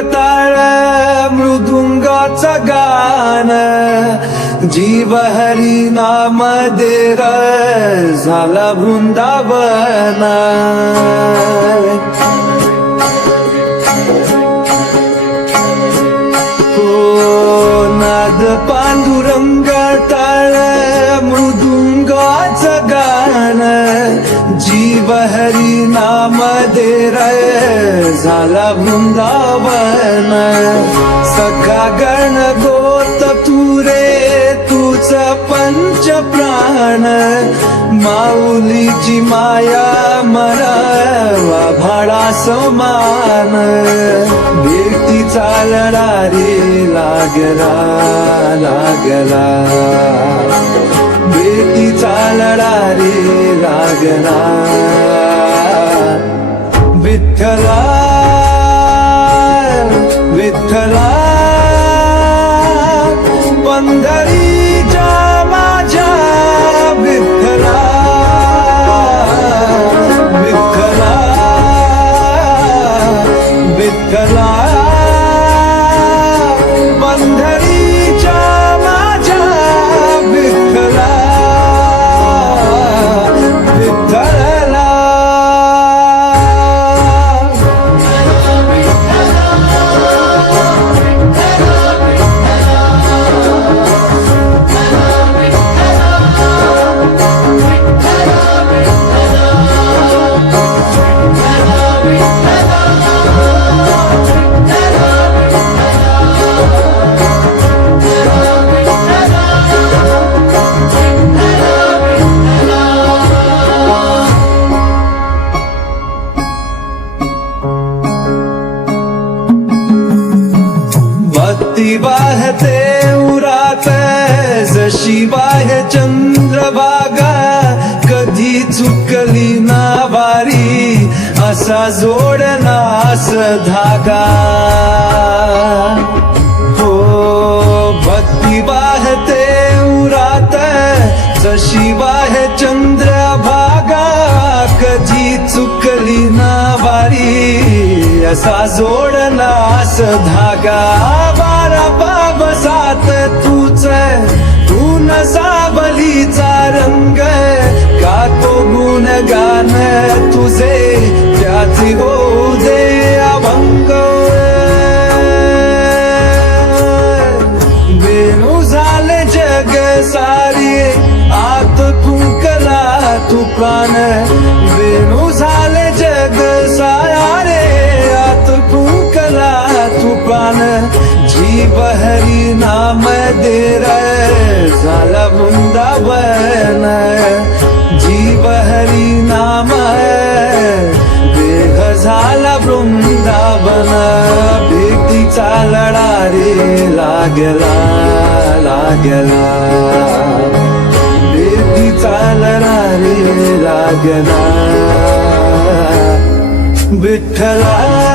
टाळ मृदुंगाचं गान. जीव हरी नाम देर झाला वृंदावन. हरी नाम दे रे झाला वृंदावन. सखा गण गोत तू रे तूच पंच प्राण. माऊलीची माया मरावा भाडा समान. भेटी चालणारे लागला लागला. लढा रे लागला विठ्ठला विठ्ठला पंधरी भक्ती वाहते उरात जशी बाह्य चंद्रभागा कधी चुकली ना वारी असा जोडनास धागा. हो भक्ती वाहते उरात जशी बाह्य चंद्रभागा कधी चुकली ना वारी असा जोडलास धागा. बारा बाबसात तूच. तू नसा बलीचा रंग. का तो गुण गान तुझे? त्याची होऊ दे अभंग. बेनू झाले जग सारी. आत कुंकला तू प्राण. बहरी नाम दे झाला बुंदा बन जी बहरी नाम देह झाला वृंदावन। भेटीचा लढा रे लागला लागला। भेटीचा लढा रे लागला। विठ्ठला